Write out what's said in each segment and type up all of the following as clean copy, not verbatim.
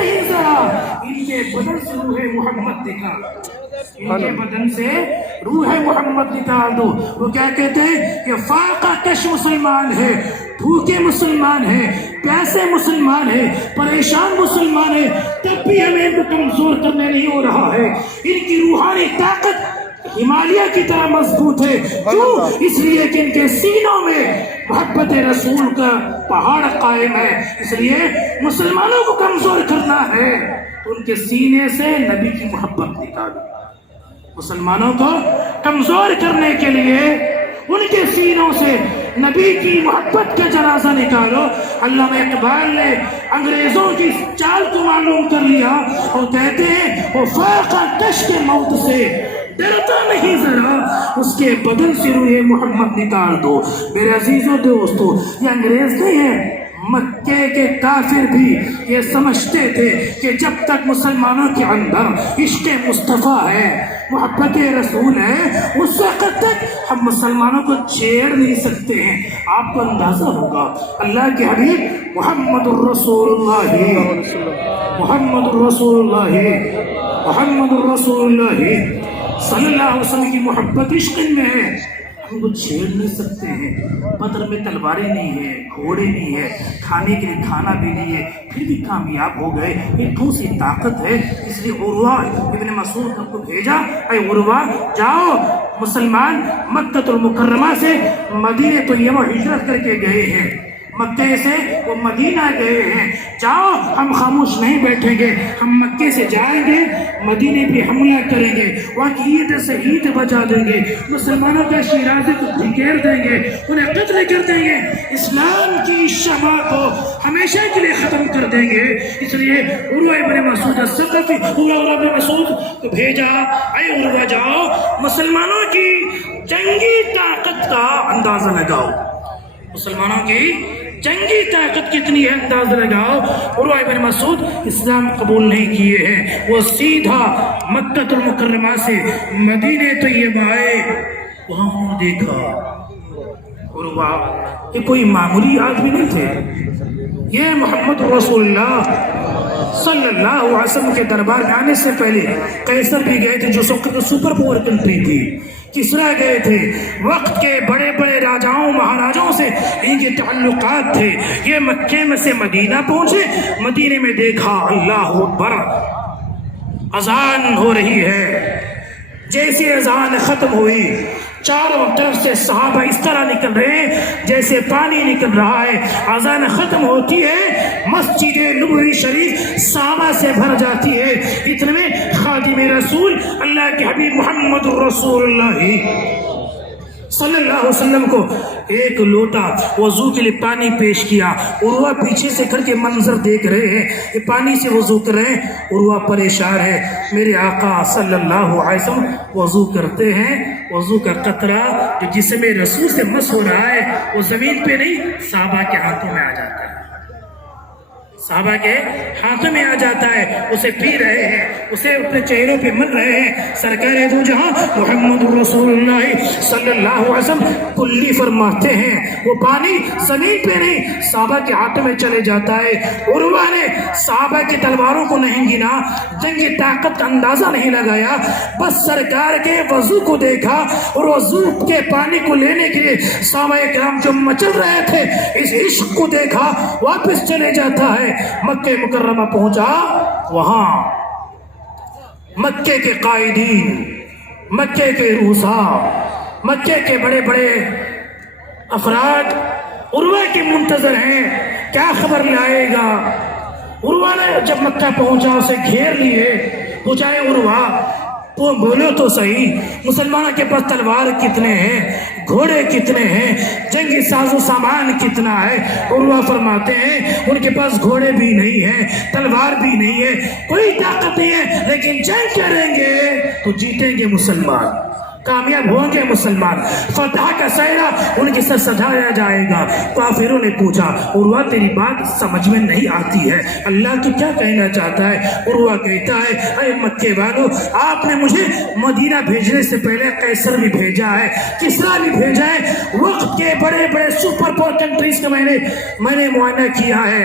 نہیں ذرا ان کے بدن سے روح محمد نکال، ان کے بدن سے روح محمد نکال دو۔ وہ کیا کہتے ہیں کہ فاقہ کش مسلمان ہے، بھوکے مسلمان ہے، پیسے مسلمان ہے، پریشان مسلمان ہے، تب بھی ہمیں ان کو کمزور کرنے نہیں ہو رہا ہے۔ ان کی روحانی طاقت ہمالیہ کی طرح مضبوط ہے، کیوں؟ اس لیے کہ ان کے سینوں میں محبت رسول کا پہاڑ قائم ہے۔ اس لیے مسلمانوں کو کمزور کرنا ہے تو ان کے سینے سے نبی کی محبت نکالو۔ مسلمانوں کو کمزور کرنے کے لیے ان کے سینوں سے نبی کی محبت کا جنازہ نکالو۔ علامہ اقبال نے انگریزوں کی چال کو معلوم کر لیا اور کہتے ہیں وہ فاقہ کش کے موت سے ڈرتا نہیں ذرا، اس کے بدن سے روح محمد نکال دو۔ میرے عزیزوں دوستو، یہ انگریز نہیں ہے، مکے کے کافر بھی یہ سمجھتے تھے کہ جب تک مسلمانوں کے اندر عشق مصطفیٰ ہے، محبت رسول ہے، اس وقت تک ہم مسلمانوں کو چھیڑ نہیں سکتے ہیں۔ آپ کو اندازہ ہوگا اللہ کے حبیب محمد الرسول اللہ، محمد الرسول اللہ، محمد الرسول اللہ صلی اللہ علیہ وسلم کی محبت عشق میں ہے، ہم کو چھیڑ نہیں سکتے ہیں۔ بدر میں تلواریں نہیں ہیں، گھوڑے نہیں ہیں، کھانے کے لیے کھانا بھی نہیں ہے، پھر بھی کامیاب ہو گئے۔ یہ کون سی طاقت ہے؟ اس لیے عروہ ابن مسعود کو بھیجا، اے عروہ جاؤ، مسلمان مکہ المکرمہ سے مدینہ طیبہ ہجرت کر کے گئے ہیں، مکے سے وہ مدینہ گئے ہیں، جاؤ، ہم خاموش نہیں بیٹھیں گے، ہم مکے سے جائیں گے، مدینے پہ حملہ کریں گے، وہاں کی عید سے عید بجا دیں گے، مسلمانوں کے شیرازے کو دھکیل دیں گے، انہیں قتل کر دیں گے، اسلام کی شمع کو ہمیشہ کے لیے ختم کر دیں گے۔ اس لیے عروہ ابن مسعود الثقفی، عروہ ابن مسعود کو بھیجا، اے عروہ جاؤ، مسلمانوں کی جنگی طاقت کا اندازہ لگاؤ، مسلمانوں کی جنگی طاقت کتنی ہے اندازہ لگاؤ۔ عروہ ابن مسعود اسلام قبول نہیں کیے ہیں، وہ سیدھا مکہ المکرمہ سے مدینہ طیبہ آئے، وہاں انہوں نے دیکھا عروہ یہ کوئی معمولی آدمی نہیں تھے، یہ محمد رسول اللہ صلی اللہ علیہ وسلم کے دربار میں آنے سے پہلے قیصر بھی گئے تھے، جو سپر پاور کنٹری تھی، کسرا گئے تھے، وقت کے بڑے بڑے راجاؤں مہاراجوں سے ان کے تعلقات تھے۔ یہ مکے میں سے مدینہ پہنچے، مدینے میں دیکھا اللہ اکبر، اذان ہو رہی ہے، جیسے اذان ختم ہوئی چاروں طرف سے صحابہ اس طرح نکل رہے ہیں جیسے پانی نکل رہا ہے، اذان ختم ہوتی ہے، مسجد نبوی شریف صحابہ سے بھر جاتی ہے، اتنے میں خادم رسول اللہ کے حبیب محمد رسول اللہ صلی اللہ علیہ وسلم کو ایک لوٹا وضو کے لیے پانی پیش کیا۔ عروہ پیچھے سے کر کے منظر دیکھ رہے ہیں، یہ پانی سے وضو کر رہے ہیں، عروہ پریشان ہے، میرے آقا صلی اللہ علیہ وسلم وضو کرتے ہیں، وضو کا قطرہ جو جسم رسول سے مس ہو رہا ہے وہ زمین پہ نہیں، صحابہ کے ہاتھوں میں آ جاتا ہے، صحابہ کے ہاتھوں میں آ جاتا ہے، اسے پی رہے ہیں، اسے اپنے چہروں پہ مل رہے ہیں۔ سرکار دو جہاں محمد رسول اللہ صلی اللہ علیہ وسلم کلی فرماتے ہیں وہ پانی زمین پہ نہیں صحابہ کے ہاتھوں میں چلے جاتا ہے۔ عروہ نے صحابہ کی تلواروں کو نہیں گنا، جنگی طاقت کا اندازہ نہیں لگایا، بس سرکار کے وضو کو دیکھا اور وضو کے پانی کو لینے کے لیے صحابہ کرام جو مچل رہے تھے اس عشق کو دیکھا، واپس چلے جاتا ہے۔ مکہ مکرمہ پہنچا، وہاں مکے کے قائدین، مکے کے رؤساء، مکے کے بڑے بڑے افراد عروہ کے منتظر ہیں، کیا خبر لائے گا۔ عروہ نے جب مکہ پہنچا اسے گھیر لیے، پوچھا ہے عروہ وہ بولو تو صحیح، مسلمانوں کے پاس تلوار کتنے ہیں، گھوڑے کتنے ہیں، جنگی ساز و سامان کتنا ہے۔ عروہ فرماتے ہیں ان کے پاس گھوڑے بھی نہیں ہیں، تلوار بھی نہیں ہے، کوئی طاقت نہیں ہے، لیکن جنگ کریں گے تو جیتیں گے مسلمان، کامیاب ہوں گے مسلمان، فتح کا سہرا ان کے سر سجایا جائے گا۔ کافروں نے پوچھا عروہ تیری بات سمجھ میں نہیں آتی ہے، اللہ تو کیا کہنا چاہتا ہے؟ عروہ کہتا ہے اے مکے والو، آپ نے مجھے مدینہ بھیجنے سے پہلے قیصر بھی بھیجا ہے، کسرا بھی بھیجا ہے، وقت کے بڑے بڑے سپر پاور کنٹریز کا میں نے معائنہ کیا ہے،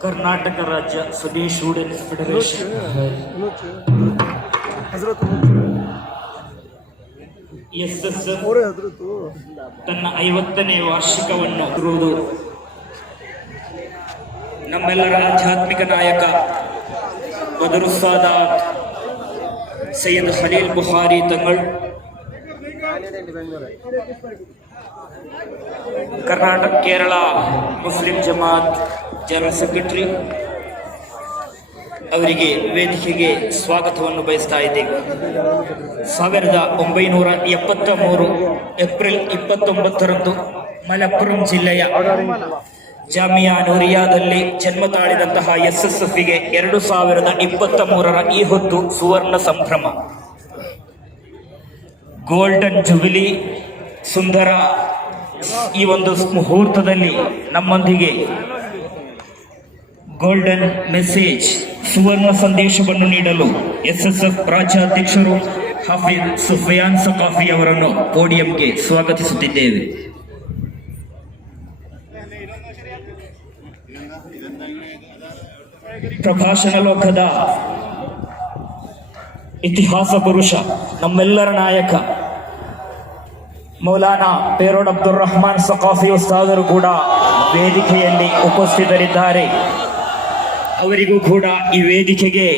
ಕರ್ನಾಟಕ ರಾಜ್ಯ ಸ್ವದೇಶ್ ಸ್ಟೂಡೆಂಟ್ಸ್ ಫೆಡರೇಷನ್ SSF ತನ್ನ 50ನೇ ವಾರ್ಷಿಕವನ್ನು ಇರುವುದು ನಮ್ಮೆಲ್ಲರ ಆಧ್ಯಾತ್ಮಿಕ ನಾಯಕ ಬದರು ಸಾದಾತ್ ಸೈಯದ್ ಖಲೀಲ್ ಬುಖಾರಿ ತಂಗಳು, Karnataka Kerala Muslim Jamaat general secretary ಅವರಿಗೆ ವೇದಿಕೆಗೆ ಸ್ವಾಗತವನ್ನು ಬಯಸ್ತಾ ಇದ್ದೇವೆ. 1973 ಏಪ್ರಿಲ್ 29ರಂದು ಮಲಪ್ಪುರಂ ಜಿಲ್ಲೆಯ ಜಾಮಿಯಾ ನೂರಿಯಾದಲ್ಲಿ ಜನ್ಮ ತಾಳಿದಂತಹ SSFಗೆ 2023ರ ಈ ಹೊತ್ತು ಸುವರ್ಣ ಸಂಭ್ರಮ, ಗೋಲ್ಡನ್ ಜುಬಿಲಿ. ಸುಂದರ ಈ ಒಂದು ಮುಹೂರ್ತದಲ್ಲಿ ನಮ್ಮೊಂದಿಗೆ ಗೋಲ್ಡನ್ ಮೆಸೇಜ್ ಸುವರ್ಣ ಸಂದೇಶವನ್ನು ನೀಡಲು SSF ರಾಜ್ಯಾಧ್ಯಕ್ಷರು ಹಾಫಿಜ್ ಸುಫಿಯಾನ್ ಸಕಾಫಿ ಅವರನ್ನು ಪೋಡಿಯಂಗೆ ಸ್ವಾಗತಿಸುತ್ತಿದ್ದೇವೆ. ಪ್ರಭಾಷಣ ಲೋಕದ ಇತಿಹಾಸ ಪುರುಷ, ನಮ್ಮೆಲ್ಲರ ನಾಯಕ ಮೌಲಾನಾ ಪೇರೋಡ್ ಅಬ್ದುಲ್ ರಹಮಾನ್ ಸಕಾಫಿ ಉಸ್ತಾದರು ಕೂಡ ವೇದಿಕೆಯಲ್ಲಿ ಉಪಸ್ಥಿತರಿದ್ದಾರೆ. ಅವರಿಗೂ ಕೂಡ ಈ ವೇದಿಕೆಗೆ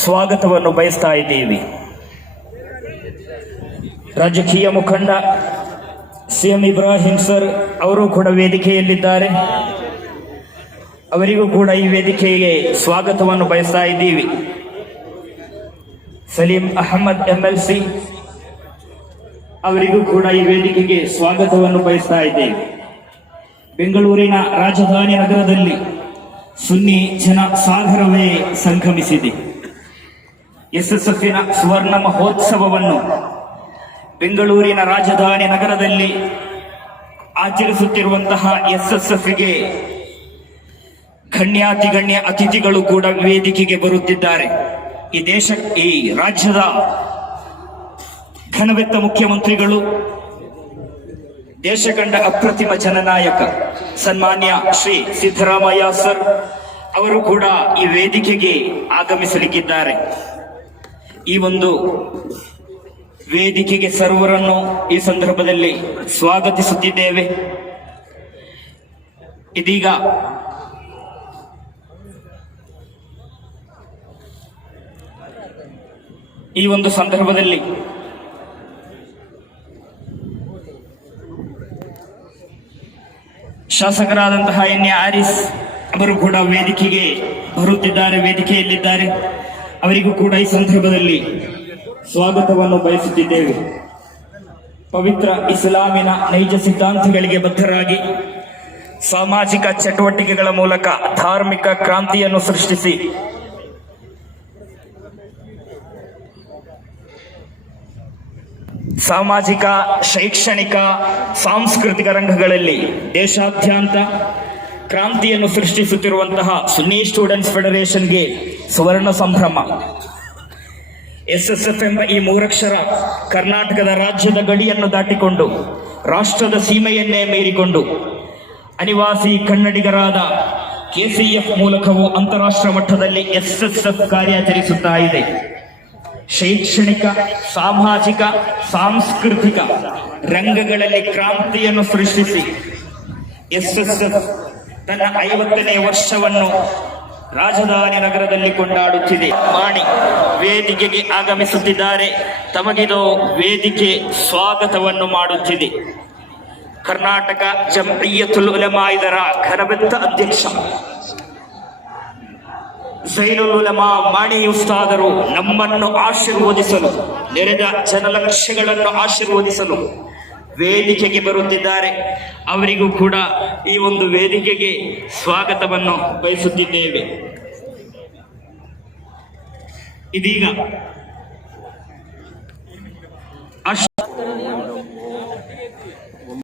ಸ್ವಾಗತವನ್ನು ಬಯಸ್ತಾ ಇದ್ದೀವಿ. ರಾಜಕೀಯ ಮುಖಂಡ CM ಇಬ್ರಾಹಿಂ ಸರ್ ಅವರು ಕೂಡ ವೇದಿಕೆಯಲ್ಲಿದ್ದಾರೆ. ಅವರಿಗೂ ಕೂಡ ಈ ವೇದಿಕೆಗೆ ಸ್ವಾಗತವನ್ನು ಬಯಸ್ತಾ ಇದ್ದೀವಿ. ಸಲೀಂ ಅಹಮದ್ MLC ಅವರಿಗೂ ಕೂಡ ಈ ವೇದಿಕೆಗೆ ಸ್ವಾಗತವನ್ನು ಬಯಸ್ತಾ ಇದ್ದೇವೆ. ಬೆಂಗಳೂರಿನ ರಾಜಧಾನಿ ನಗರದಲ್ಲಿ ಸುನ್ನಿ ಜನ ಸಾಗರವೇ ಸಂಗಮಿಸಿದೆ. ಎಸ್ಎಸ್ಎಫ್ನ ಸುವರ್ಣ ಮಹೋತ್ಸವವನ್ನು ಬೆಂಗಳೂರಿನ ರಾಜಧಾನಿ ನಗರದಲ್ಲಿ ಆಚರಿಸುತ್ತಿರುವಂತಹ ಎಸ್ಎಸ್ಎಫ್ಗೆ ಗಣ್ಯ ಅತಿಥಿಗಳು ಕೂಡ ವೇದಿಕೆಗೆ ಬರುತ್ತಿದ್ದಾರೆ. ಈ ರಾಜ್ಯದ ಘನವೆತ್ತ ಮುಖ್ಯಮಂತ್ರಿಗಳು, ದೇಶ ಕಂಡ ಅಪ್ರತಿಮ ಜನನಾಯಕ ಸನ್ಮಾನ್ಯ ಶ್ರೀ ಸಿದ್ದರಾಮಯ್ಯ ಸರ್ ಅವರು ಕೂಡ ಈ ವೇದಿಕೆಗೆ ಆಗಮಿಸಲಿಕ್ಕಿದ್ದಾರೆ. ಈ ಒಂದು ವೇದಿಕೆಗೆ ಸರ್ವರನ್ನು ಈ ಸಂದರ್ಭದಲ್ಲಿ ಸ್ವಾಗತಿಸುತ್ತಿದ್ದೇವೆ. ಇದೀಗ ಈ ಒಂದು ಸಂದರ್ಭದಲ್ಲಿ ಶಾಸಕರಾದಂತಹ ಎನ್.ಎ. ಆರಿಸ್ ಅವರು ಕೂಡ ವೇದಿಕೆಗೆ ಬರುತ್ತಿದ್ದಾರೆ, ವೇದಿಕೆಯಲ್ಲಿದ್ದಾರೆ. ಅವರಿಗೂ ಕೂಡ ಈ ಸಂದರ್ಭದಲ್ಲಿ ಸ್ವಾಗತವನ್ನು ಬಯಸುತ್ತಿದ್ದೇವೆ. ಪವಿತ್ರ ಇಸ್ಲಾಮಿನ ನೈಜ ಸಿದ್ಧಾಂತಗಳಿಗೆ ಬದ್ಧರಾಗಿ ಸಾಮಾಜಿಕ ಚಟುವಟಿಕೆಗಳ ಮೂಲಕ ಧಾರ್ಮಿಕ ಕ್ರಾಂತಿಯನ್ನು ಸೃಷ್ಟಿಸಿ ಸಾಮಾಜಿಕ, ಶೈಕ್ಷಣಿಕ, ಸಾಂಸ್ಕೃತಿಕ ರಂಗಗಳಲ್ಲಿ ದೇಶಾದ್ಯಂತ ಕ್ರಾಂತಿಯನ್ನು ಸೃಷ್ಟಿಸುತ್ತಿರುವಂತಹ ಸುನ್ನಿ ಸ್ಟೂಡೆಂಟ್ಸ್ ಫೆಡರೇಷನ್ಗೆ ಸುವರ್ಣ ಸಂಭ್ರಮ. ಎಸ್ಎಸ್ಎಫ್ ಎಂಬ ಈ ಮೂರಕ್ಷರ ಕರ್ನಾಟಕದ ರಾಜ್ಯದ ಗಡಿಯನ್ನು ದಾಟಿಕೊಂಡು ರಾಷ್ಟ್ರದ ಸೀಮೆಯನ್ನೇ ಮೀರಿಕೊಂಡು ಅನಿವಾಸಿ ಕನ್ನಡಿಗರಾದ ಕೆಸಿಎಫ್ ಮೂಲಕವೂ ಅಂತಾರಾಷ್ಟ್ರ ಮಟ್ಟದಲ್ಲಿ ಎಸ್ಎಸ್ಎಫ್ ಕಾರ್ಯಾಚರಿಸುತ್ತಾ ಇದೆ. ಶೈಕ್ಷಣಿಕ, ಸಾಮಾಜಿಕ, ಸಾಂಸ್ಕೃತಿಕ ರಂಗಗಳಲ್ಲಿ ಕ್ರಾಂತಿಯನ್ನು ಸೃಷ್ಟಿಸಿ ಎಸ್ಎಸ್ಎಫ್ ತನ್ನ 50ನೇ ವರ್ಷವನ್ನು ರಾಜಧಾನಿ ನಗರದಲ್ಲಿ ಕೊಂಡಾಡುತ್ತಿದೆ. ಮಾಣಿ ವೇದಿಕೆಗೆ ಆಗಮಿಸುತ್ತಿದ್ದಾರೆ. ತಮಗಿದು ವೇದಿಕೆ ಸ್ವಾಗತವನ್ನು ಮಾಡುತ್ತಿದೆ. ಕರ್ನಾಟಕ ಜಮ್ಇಯ್ಯತುಲ್ ಉಲಮಾ ಇದರ ಘನವೆತ್ತ ಅಧ್ಯಕ್ಷ ಝೈನುಲ್ ಉಲಮಾ ಮಾಣಿ ಉಸ್ತಾದರು ನಮ್ಮನ್ನು ಆಶೀರ್ವದಿಸಲು, ನೆರೆದ ಜನಲಕ್ಷಗಳನ್ನು ಆಶೀರ್ವದಿಸಲು ವೇದಿಕೆಗೆ ಬರುತ್ತಿದ್ದಾರೆ. ಅವರಿಗೂ ಕೂಡ ಈ ಒಂದು ವೇದಿಕೆಗೆ ಸ್ವಾಗತವನ್ನು ಬಯಸುತ್ತಿದ್ದೇವೆ. ಇದೀಗ